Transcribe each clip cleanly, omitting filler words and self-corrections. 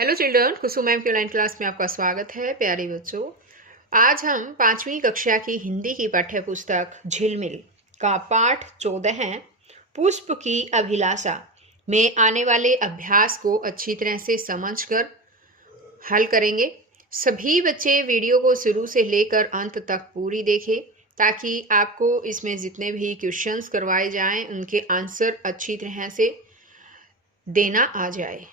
Hello children, कुसुम ma'am की online class में आपका स्वागत है। प्यारे बच्चों, आज हम 5वीं कक्षा की हिंदी की पाठ्य पुस्तक झिलमिल का पाठ 14 है पुष्प की अभिलाषा में आने वाले अभ्यास को अच्छी तरह से समझकर हल करेंगे। सभी बच्चे वीडियो को शुरू से लेकर अंत तक पूरी देखें ताकि आपको इसमें जितने भी क्वेश्चंस करवाए जाएं उनके आंसर अच्छी तरह से देना आ जाए।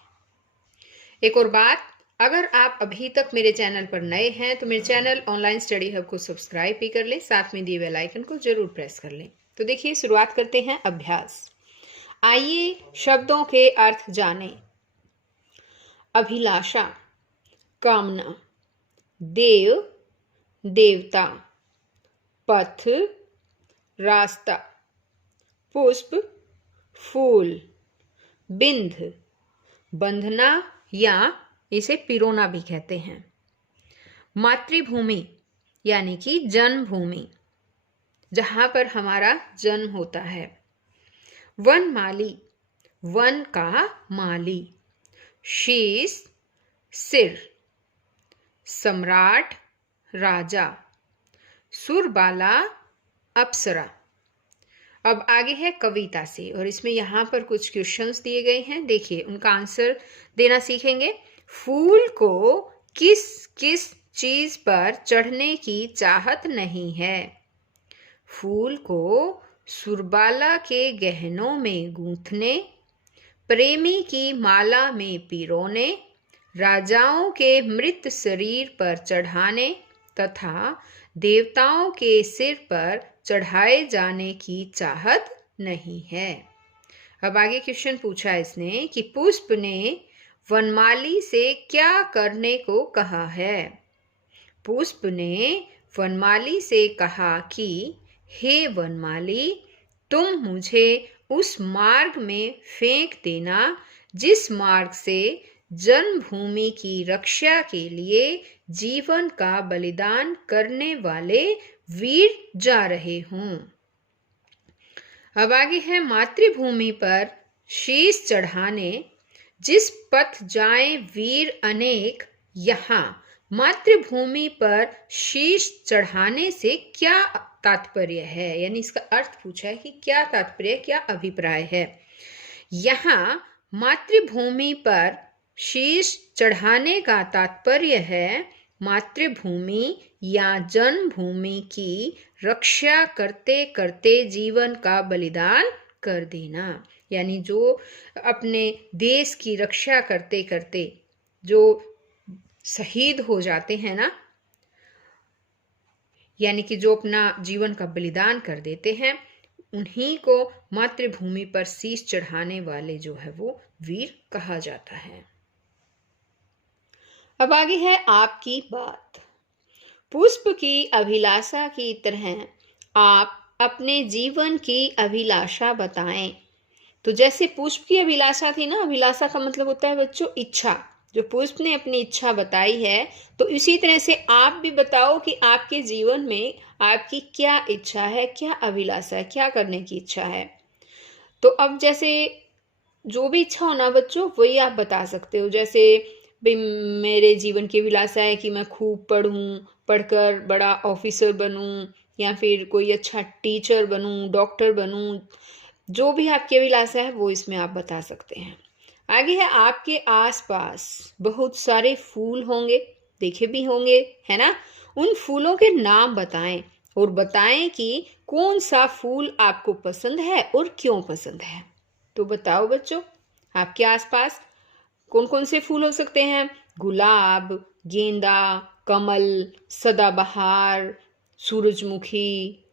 एक और बात, अगर आप अभी तक मेरे चैनल पर नए हैं तो मेरे चैनल ऑनलाइन स्टडी हब को सब्सक्राइब भी कर लें, साथ में दिए बेल आइकन को जरूर प्रेस कर लें। तो देखिए, शुरुआत करते हैं अभ्यास। आइए शब्दों के अर्थ जानें। अभिलाषा, कामना, देव, देवता, पथ, रास्ता, पुष्प, फूल, बिंद, बंधना या इसे पिरोना भी कहते हैं। मातृभूमि यानी कि जन्मभूमि, जहां पर हमारा जन्म होता है। वनमाली, वन का माली। शीश, सिर। सम्राट, राजा। सुरबाला, अप्सरा। अब आगे है कविता से, और इसमें यहाँ पर कुछ क्वेश्चंस दिए गए हैं। देखिए, उनका आंसर देना सीखेंगे। फूल को किस किस चीज पर चढ़ने की चाहत नहीं है? फूल को सुरबाला के गहनों में गूंथने, प्रेमी की माला में पिरोने, राजाओं के मृत शरीर पर चढ़ाने तथा देवताओं के सिर पर चढ़ाए जाने की चाहत नहीं है। अब आगे क्वेश्चन पूछा इसने कि पुष्प ने वनमाली से क्या करने को कहा है? पुष्प ने वनमाली से कहा कि हे वनमाली, तुम मुझे उस मार्ग में फेंक देना जिस मार्ग से जन्मभूमि की रक्षा के लिए जीवन का बलिदान करने वाले वीर जा रहे हों। अब आगे है मातृभूमि पर शीश चढ़ाने, जिस पथ जाए वीर अनेक। यहाँ मातृभूमि पर शीश चढ़ाने से क्या तात्पर्य है, यानी इसका अर्थ पूछा है कि क्या तात्पर्य, क्या अभिप्राय है। यहाँ मातृभूमि पर शीश चढ़ाने का तात्पर्य है मातृभूमि या जन्मभूमि की रक्षा करते करते जीवन का बलिदान कर देना, यानी जो अपने देश की रक्षा करते करते जो शहीद हो जाते हैं ना, यानी कि जो अपना जीवन का बलिदान कर देते हैं, उन्हीं को मातृभूमि पर शीश चढ़ाने वाले जो है वो वीर कहा जाता है। अब आगे है आपकी बात। पुष्प की अभिलाषा की तरह आप अपने जीवन की अभिलाषा बताएं। तो जैसे पुष्प की अभिलाषा थी ना, अभिलाषा का मतलब होता है बच्चों इच्छा। जो पुष्प ने अपनी इच्छा बताई है, तो इसी तरह से आप भी बताओ कि आपके जीवन में आपकी क्या इच्छा है, क्या अभिलाषा है, क्या करने की इच्छा है। तो अब जैसे जो भी इच्छा हो ना बच्चों, वही आप बता सकते हो। जैसे भाई, मेरे जीवन की अभिलाषा है कि मैं खूब पढूं, पढ़कर बड़ा ऑफिसर बनूं, या फिर कोई अच्छा टीचर बनूं, डॉक्टर बनूं। जो भी आपकी अभिलाषा है वो इसमें आप बता सकते हैं। आगे है आपके आसपास बहुत सारे फूल होंगे, देखे भी होंगे, है ना। उन फूलों के नाम बताएं और बताएं कि कौन सा फूल आपको पसंद है और क्यों पसंद है। तो बताओ बच्चों, आपके आसपास कौन कौन से फूल हो सकते हैं? गुलाब, गेंदा, कमल, सदाबहार, सूरजमुखी,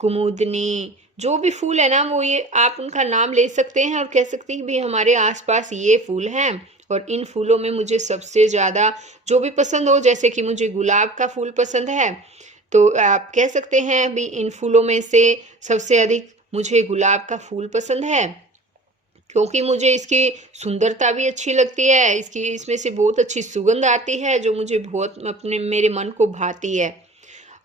कुमुदनी। जो भी फूल है ना, वो ये आप उनका नाम ले सकते हैं और कह सकते हैं कि भाई हमारे आसपास ये फूल हैं और इन फूलों में मुझे सबसे ज़्यादा जो भी पसंद हो, जैसे कि मुझे गुलाब का फूल पसंद है, तो आप कह सकते हैं भी इन फूलों में से सबसे अधिक मुझे गुलाब का फूल पसंद है, क्योंकि मुझे इसकी सुंदरता भी अच्छी लगती है, इसमें से बहुत अच्छी सुगंध आती है जो मुझे बहुत मेरे मन को भाती है।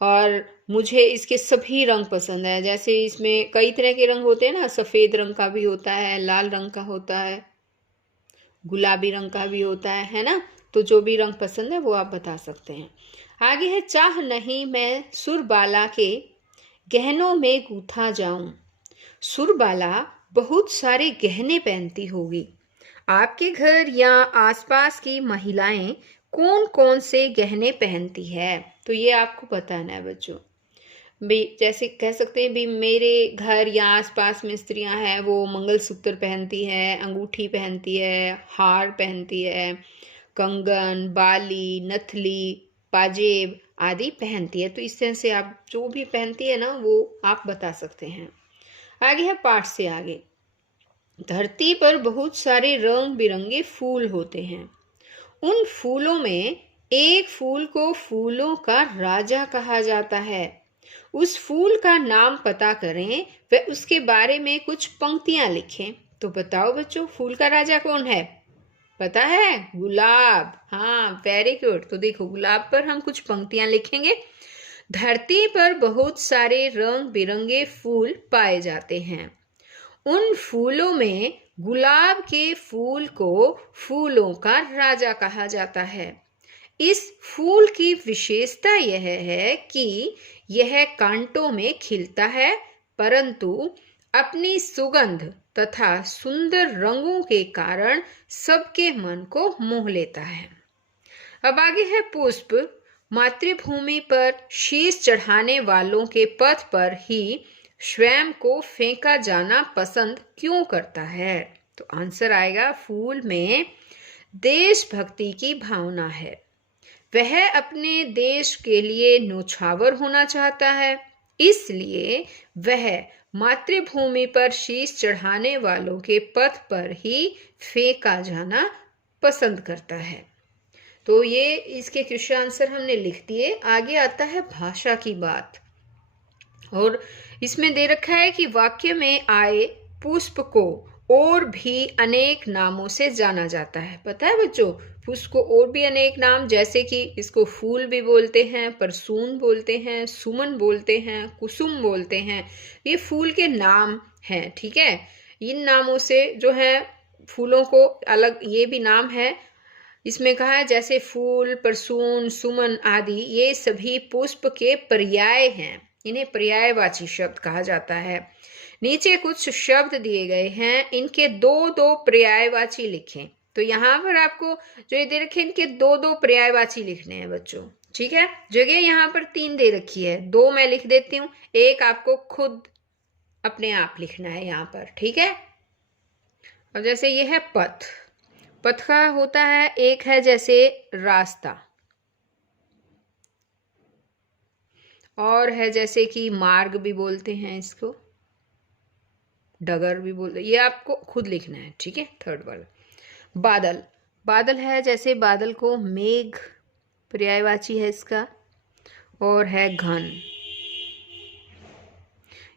और मुझे इसके सभी रंग पसंद है। जैसे इसमें कई तरह के रंग होते हैं ना, सफ़ेद रंग का भी होता है, लाल रंग का होता है, गुलाबी रंग का भी होता है ना। तो जो भी रंग पसंद है वो आप बता सकते हैं। आगे है चाह नहीं मैं सुरबाला के गहनों में गूथा जाऊं। सुरबाला बहुत सारे गहने पहनती होगी। आपके घर या आसपास की महिलाएं कौन कौन से गहने पहनती है, तो ये आपको बताना है बच्चों। भी जैसे कह सकते हैं भी मेरे घर या आसपास में स्त्रियां हैं वो मंगलसूत्र पहनती है, अंगूठी पहनती है, हार पहनती है, कंगन, बाली, नथली, पाजेब आदि पहनती है। तो इस तरह से आप जो भी पहनती है ना वो आप बता सकते हैं। आगे है पाठ से आगे। धरती पर बहुत सारे रंग बिरंगे फूल होते हैं। उन फूलों में एक फूल को फूलों का राजा कहा जाता है। उस फूल का नाम पता करें व उसके बारे में कुछ पंक्तियां लिखें। तो बताओ बच्चों, फूल का राजा कौन है? पता है? गुलाब। हाँ, वेरी गुड। तो देखो, गुलाब पर हम कुछ पंक्तियां लिखेंगे। धरती पर बहुत सारे रंग बिरंगे फूल पाए जाते हैं। उन फूलों में गुलाब के फूल को फूलों का राजा कहा जाता है। इस फूल की विशेषता यह है कि यह कांटों में खिलता है, परंतु अपनी सुगंध तथा सुंदर रंगों के कारण सबके मन को मोह लेता है। अब आगे है पुष्प। मातृभूमि पर शीश चढ़ाने वालों के पथ पर ही स्वयं को फेंका जाना पसंद क्यों करता है? तो आंसर आएगा, फूल में देशभक्ति की भावना है। वह अपने देश के लिए न्योछावर होना चाहता है, इसलिए वह मातृभूमि पर शीश चढ़ाने वालों के पथ पर ही फेंका जाना पसंद करता है। तो ये इसके क्वेश्चन आंसर हमने लिख दिए। आगे आता है भाषा की बात, और इसमें दे रखा है कि वाक्य में आए पुष्प को और भी अनेक नामों से जाना जाता है। पता है बच्चों, पुष्प को और भी अनेक नाम, जैसे कि इसको फूल भी बोलते हैं, परसून बोलते हैं, सुमन बोलते हैं, कुसुम बोलते हैं। ये फूल के नाम हैं, ठीक है। इन नामों से जो है फूलों को अलग ये भी नाम है। इसमें कहा है जैसे फूल, परसून, सुमन आदि ये सभी पुष्प के पर्याय हैं। इन्हें पर्यायवाची शब्द कहा जाता है। नीचे कुछ शब्द दिए गए हैं, इनके दो दो पर्यायवाची लिखें। तो यहाँ पर आपको जो ये दे रखे इनके दो दो पर्यायवाची लिखने हैं बच्चों, ठीक है। जगह यहाँ पर 3 दे रखी है, 2 मैं लिख देती हूँ, एक आपको खुद अपने आप लिखना है यहाँ पर, ठीक है। और जैसे ये है पथ। पथ का होता है, एक है जैसे रास्ता, और है जैसे कि मार्ग भी बोलते हैं इसको, डगर भी बोलते हैं। ये आपको खुद लिखना है, ठीक है। थर्ड वाला बादल। बादल है जैसे बादल को मेघ पर्यायवाची है इसका, और है घन।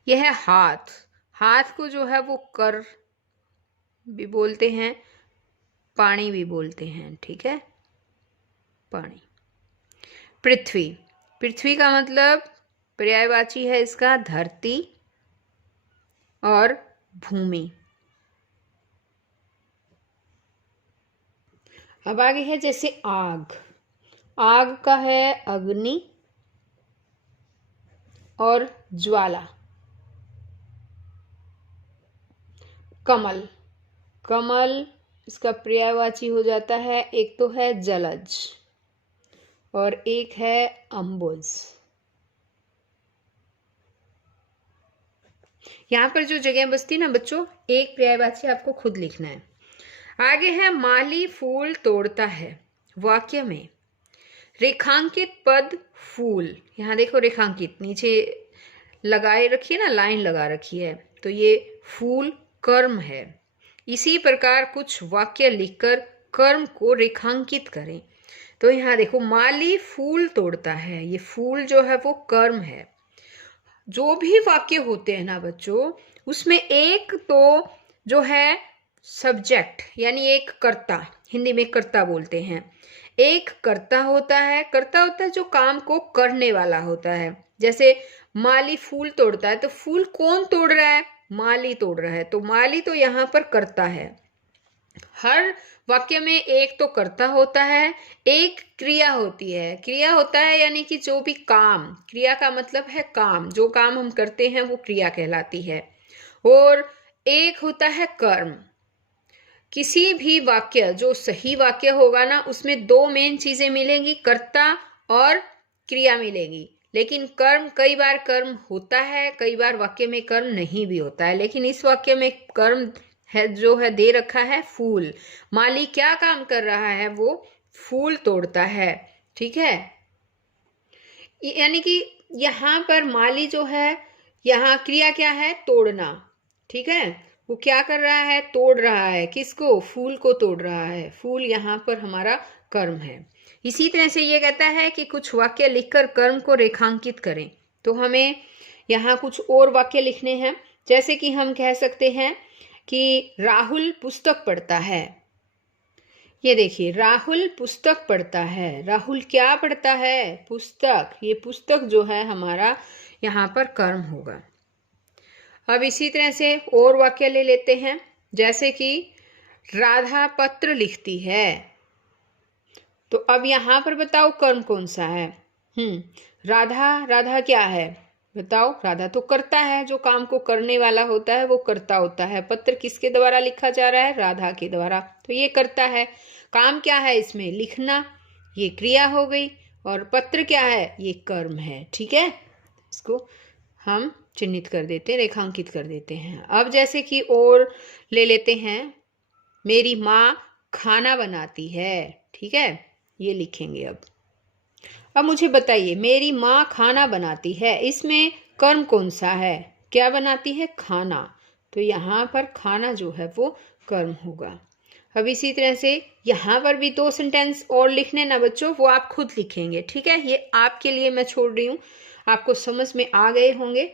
यह है हाथ। हाथ को जो है वो कर भी बोलते हैं, पानी भी बोलते हैं, ठीक है, पानी। पृथ्वी। पृथ्वी का मतलब पर्यायवाची है इसका धरती और भूमि। अब आगे है जैसे आग। आग का है अग्नि और ज्वाला। कमल। कमल इसका पर्यायवाची हो जाता है, एक तो है जलज और एक है अम्बुज। यहाँ पर जो जगह बचती ना बच्चों, एक पर्यायवाची आपको खुद लिखना है। आगे है माली फूल तोड़ता है। वाक्य में रेखांकित पद फूल, यहाँ देखो रेखांकित नीचे लगाए रखी है ना, लाइन लगा रखी है, तो ये फूल कर्म है। इसी प्रकार कुछ वाक्य लिखकर कर्म को रेखांकित करें। तो यहाँ देखो माली फूल तोड़ता है, ये फूल जो है वो कर्म है। जो भी वाक्य होते हैं ना बच्चों, उसमें एक तो जो है सब्जेक्ट यानी एक कर्ता, हिंदी में कर्ता बोलते हैं, एक कर्ता होता है। कर्ता होता है जो काम को करने वाला होता है। जैसे माली फूल तोड़ता है, तो फूल कौन तोड़ रहा है? माली तोड़ रहा है, तो माली तो यहाँ पर कर्ता है। हर वाक्य में एक तो कर्ता होता है, एक क्रिया होती है। क्रिया होता है यानी कि जो भी काम, क्रिया का मतलब है काम, जो काम हम करते हैं वो क्रिया कहलाती है। और एक होता है कर्म। किसी भी वाक्य, जो सही वाक्य होगा ना, उसमें दो मेन चीजें मिलेंगी, कर्ता और क्रिया मिलेगी। लेकिन कर्म, कई बार कर्म होता है, कई बार वाक्य में कर्म नहीं भी होता है। लेकिन इस वाक्य में कर्म है, जो है दे रखा है फूल। माली क्या काम कर रहा है? वो फूल तोड़ता है। ठीक है, यानी कि यहाँ पर माली जो है, यहाँ क्रिया क्या है? तोड़ना। ठीक है, वो क्या कर रहा है? तोड़ रहा है। किसको? फूल को तोड़ रहा है। फूल यहाँ पर हमारा कर्म है। इसी तरह से ये कहता है कि कुछ वाक्य लिखकर कर्म को रेखांकित करें। तो हमें यहाँ कुछ और वाक्य लिखने हैं। जैसे कि हम कह सकते हैं कि राहुल पुस्तक पढ़ता है। ये देखिए, राहुल पुस्तक पढ़ता है। राहुल क्या पढ़ता है? पुस्तक। ये पुस्तक जो है हमारा यहाँ पर कर्म होगा। अब इसी तरह से और वाक्य ले लेते हैं। जैसे कि राधा पत्र लिखती है। तो अब यहाँ पर बताओ कर्म कौन सा है? राधा, राधा क्या है बताओ? राधा तो करता है, जो काम को करने वाला होता है वो करता होता है। पत्र किसके द्वारा लिखा जा रहा है? राधा के द्वारा। तो ये करता है। काम क्या है इसमें? लिखना। ये क्रिया हो गई। और पत्र क्या है? ये कर्म है। ठीक है, इसको हम चिन्हित कर देते हैं, रेखांकित कर देते हैं। अब जैसे कि और ले लेते हैं, मेरी माँ खाना बनाती है। ठीक है, ये लिखेंगे। अब मुझे बताइए, मेरी माँ खाना बनाती है, इसमें कर्म कौन सा है? क्या बनाती है? खाना। तो यहाँ पर खाना जो है वो कर्म होगा। अब इसी तरह से यहाँ पर भी दो सेंटेंस और लिखने ना बच्चों, वो आप खुद लिखेंगे। ठीक है, ये आपके लिए मैं छोड़ रही हूँ, आपको समझ में आ गए होंगे।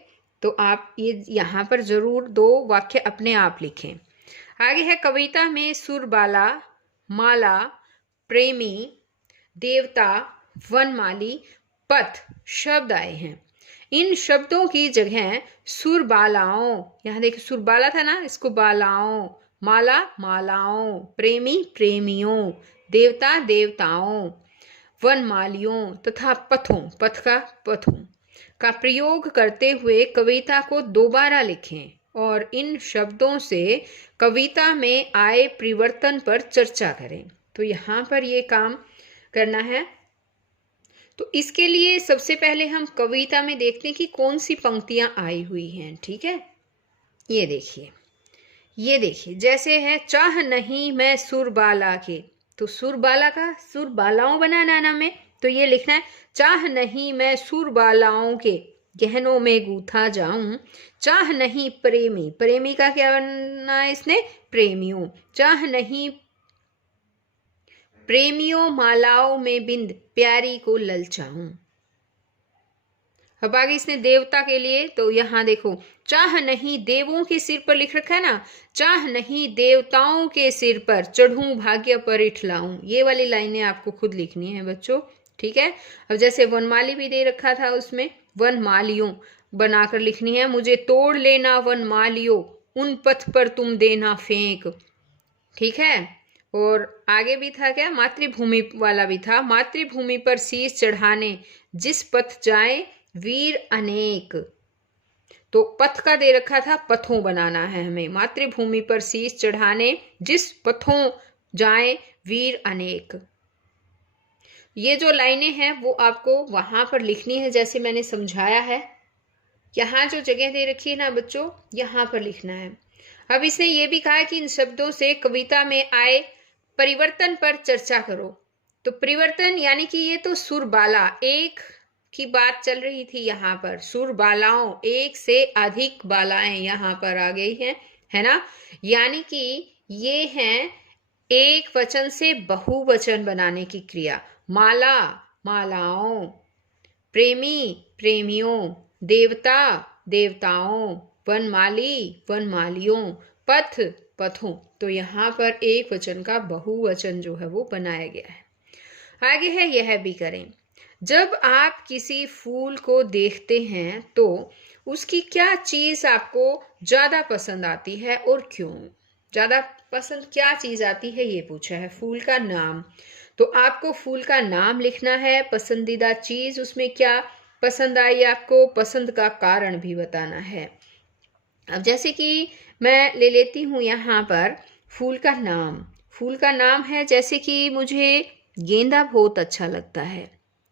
तो आप ये यहाँ पर जरूर दो वाक्य अपने आप लिखें। आगे है, कविता में सुरबाला, माला, प्रेमी, देवता, वनमाली, पथ शब्द आए हैं। इन शब्दों की जगह सुरबालाओं, यहाँ देखिए सुरबाला था ना, इसको बालाओं, माला मालाओं, प्रेमी प्रेमियों, देवता देवताओं, वनमालियों तथा पथों, पथ का पथों का प्रयोग करते हुए कविता को दोबारा लिखें और इन शब्दों से कविता में आए परिवर्तन पर चर्चा करें। तो यहाँ पर ये काम करना है। तो इसके लिए सबसे पहले हम कविता में देखते हैं कि कौन सी पंक्तियां आई हुई हैं। ठीक है, ये देखिए, ये देखिए, जैसे है, चाह नहीं मैं सुरबाला के। तो सुरबाला का सुरबालाओं बनाना है ना हमें, तो ये लिखना है, चाह नहीं मैं सुरबालाओं के गहनों में गूथा जाऊं। चाह नहीं प्रेमी, प्रेमी का क्या बनना है इसने? प्रेमियों। चाह नहीं प्रेमियों मालाओं में बिंद प्यारी को ललचाऊं। अब आगे इसने देवता के लिए, तो यहां देखो, चाह नहीं देवों के सिर पर लिख रखा है ना, चाह नहीं देवताओं के सिर पर चढ़ूं भाग्य पर इठलाऊं। ये वाली लाइनें आपको खुद लिखनी है बच्चों। ठीक है, अब जैसे वनमाली भी दे रखा था, उसमें वनमालियों बनाकर लिखनी है, मुझे तोड़ लेना वनमालियों, उन पथ पर तुम देना फेंक। ठीक है, और आगे भी था क्या? मातृभूमि वाला भी था, मातृभूमि पर शीश चढ़ाने जिस पथ जाए वीर अनेक। तो पथ का दे रखा था, पथों बनाना है हमें। मातृभूमि पर शीश चढ़ाने जिस पथों जाए वीर अनेक। ये जो लाइनें हैं वो आपको वहां पर लिखनी है, जैसे मैंने समझाया है। यहाँ जो जगह दे रखी है ना बच्चों, यहाँ पर लिखना है। अब इसने ये भी कहा कि इन शब्दों से कविता में आए परिवर्तन पर चर्चा करो। तो परिवर्तन यानी कि ये तो सुरबाला, एक की बात चल रही थी यहाँ पर। सुरबालाओं, एक से अधिक बालाएं यहाँ पर आ गई हैं, है ना। यानी कि ये हैं एक वचन से बहुवचन बनाने की क्रिया। माला मालाओं, प्रेमी प्रेमियों, देवता देवताओं, वनमाली वनमालियों, पथ पथों। तो यहाँ पर एक वचन का बहुवचन जो है वो बनाया गया है। आगे है, यह भी करें, जब आप किसी फूल को देखते हैं तो उसकी क्या चीज आपको ज्यादा पसंद आती है और क्यों? ज़्यादा पसंद क्या चीज़ आती है ये पूछा है। फूल का नाम, तो आपको फूल का नाम लिखना है, पसंदीदा चीज़ उसमें क्या पसंद आई आपको, पसंद का कारण भी बताना है। अब जैसे कि मैं ले लेती हूँ यहाँ पर फूल का नाम। फूल का नाम है जैसे कि मुझे गेंदा बहुत अच्छा लगता है,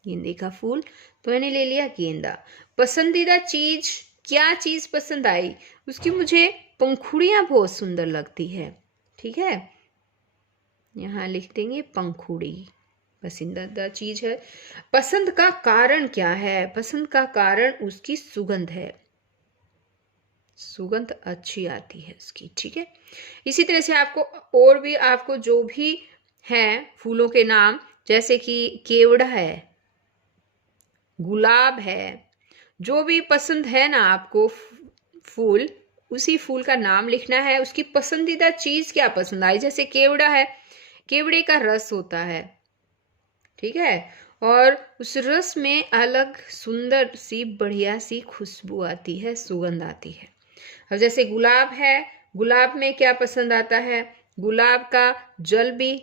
गेंदे का फूल, तो मैंने ले लिया गेंदा। पसंदीदा चीज, क्या चीज पसंद आई, उसकी मुझे पंखुड़ियां बहुत सुंदर लगती है। ठीक है, यहाँ लिख देंगे पंखुड़ी, पसंदीदा चीज है। पसंद का कारण क्या है, पसंद का कारण उसकी सुगंध है, सुगंध अच्छी आती है उसकी। ठीक है, इसी तरह से आपको और भी, आपको जो भी है फूलों के नाम, जैसे कि केवड़ा है, गुलाब है, जो भी पसंद है ना आपको फूल, उसी फूल का नाम लिखना है। उसकी पसंदीदा चीज क्या पसंद आई, जैसे केवड़ा है, केवड़े का रस होता है, ठीक है, और उस रस में अलग सुंदर सी बढ़िया सी खुशबू आती है, सुगंध आती है। अब जैसे गुलाब है, गुलाब में क्या पसंद आता है, गुलाब का जल भी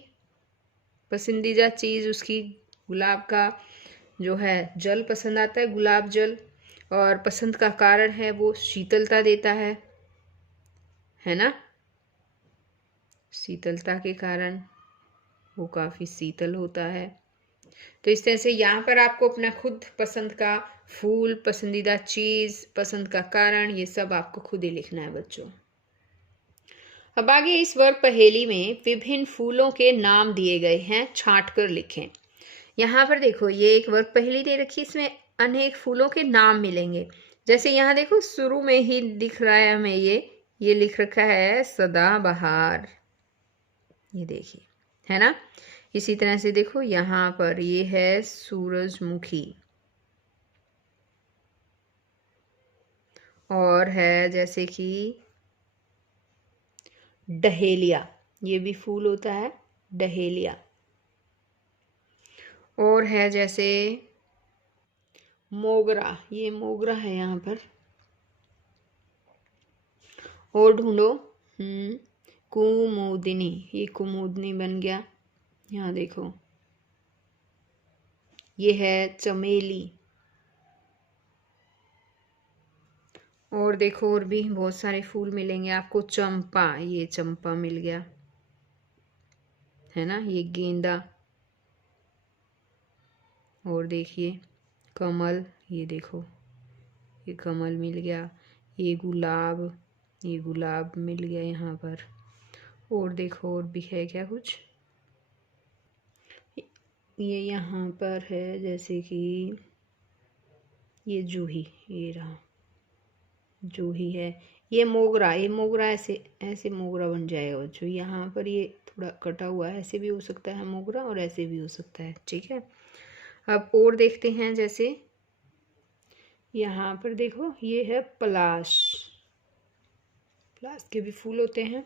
पसंदीदा चीज उसकी, गुलाब का जो है जल पसंद आता है, गुलाब जल। और पसंद का कारण है वो शीतलता देता है ना, शीतलता के कारण वो काफी शीतल होता है। तो इस तरह से यहाँ पर आपको अपना खुद पसंद का फूल, पसंदीदा चीज, पसंद का कारण, ये सब आपको खुद ही लिखना है बच्चों। अब आगे इस वर्ग पहेली में विभिन्न फूलों के नाम दिए गए हैं, छांट कर लिखें। यहाँ पर देखो ये एक वर्ग पहेली दे रखी है, इसमें अनेक फूलों के नाम मिलेंगे। जैसे यहाँ देखो शुरू में ही दिख रहा है हमें, ये लिख रखा है सदाबहार, ये देखिए, है ना। इसी तरह से देखो यहाँ पर ये है सूरजमुखी, और है जैसे कि डहेलिया, ये भी फूल होता है डहेलिया, और है जैसे मोगरा, ये मोगरा है यहाँ पर। और ढूंढो, कुमुदिनी, ये कुमुदिनी बन गया। यहाँ देखो ये है चमेली, और देखो और भी बहुत सारे फूल मिलेंगे आपको। चंपा, ये चंपा मिल गया, है ना, ये गेंदा, और देखिए कमल, ये देखो ये कमल मिल गया। ये गुलाब मिल गया यहाँ पर। और देखो और भी है क्या कुछ, ये यहाँ पर है जैसे कि ये जूही, ये रहा जूही है। ये मोगरा, ऐसे ऐसे मोगरा बन जाएगा बच्चों। यहाँ पर ये थोड़ा कटा हुआ है, ऐसे भी हो सकता है मोगरा, और ऐसे भी हो सकता है। ठीक है, अब और देखते हैं, जैसे यहाँ पर देखो ये है पलाश, पलाश के भी फूल होते हैं।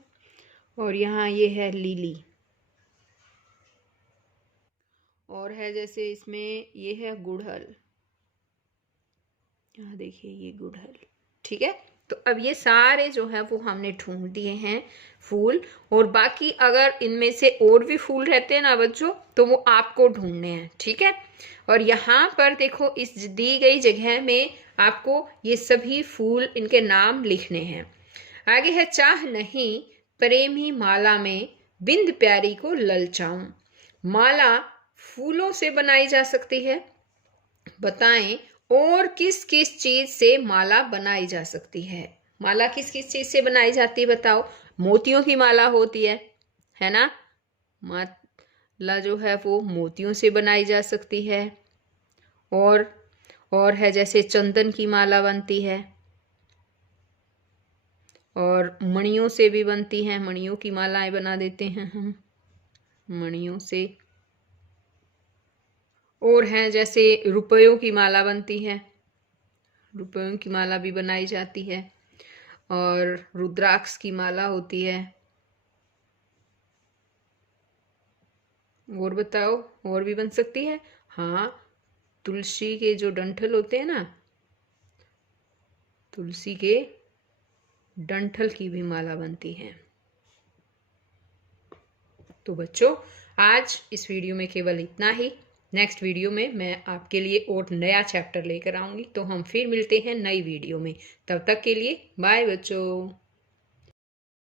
और यहाँ ये है लिली, और है जैसे इसमें ये है गुड़हल, यहाँ देखिए ये गुड़हल। ठीक है, तो अब ये सारे जो है वो हमने ढूंढ दिए हैं फूल, और बाकी अगर इनमें से और भी फूल रहते हैं ना बच्चों, तो वो आपको ढूंढने हैं। ठीक है, और यहाँ पर देखो इस दी गई जगह में आपको ये सभी फूल, इनके नाम लिखने हैं। आगे है चाह नहीं प्रेम ही माला में, बिंद प्यारी को ललचाऊं। माला फूलों से बनाई जा सकती है, बताएं और किस किस चीज से माला बनाई जा सकती है। माला किस किस चीज से बनाई जाती है बताओ। मोतियों की माला होती है ना, माला जो है वो मोतियों से बनाई जा सकती है। और है जैसे चंदन की माला बनती है, और मणियों से भी बनती हैं, मणियों की मालाएं बना देते हैं हम, मणियों से। और हैं जैसे रुपयों की माला बनती है, रुपयों की माला भी बनाई जाती है। और रुद्राक्ष की माला होती है। और बताओ, और भी बन सकती है। हाँ, तुलसी के जो डंठल होते हैं ना, तुलसी के डंठल की भी माला बनती है। तो बच्चों आज इस वीडियो में केवल इतना ही। नेक्स्ट वीडियो में मैं आपके लिए और नया चैप्टर लेकर आऊँगी, तो हम फिर मिलते हैं नई वीडियो में। तब तक के लिए बाय बच्चों।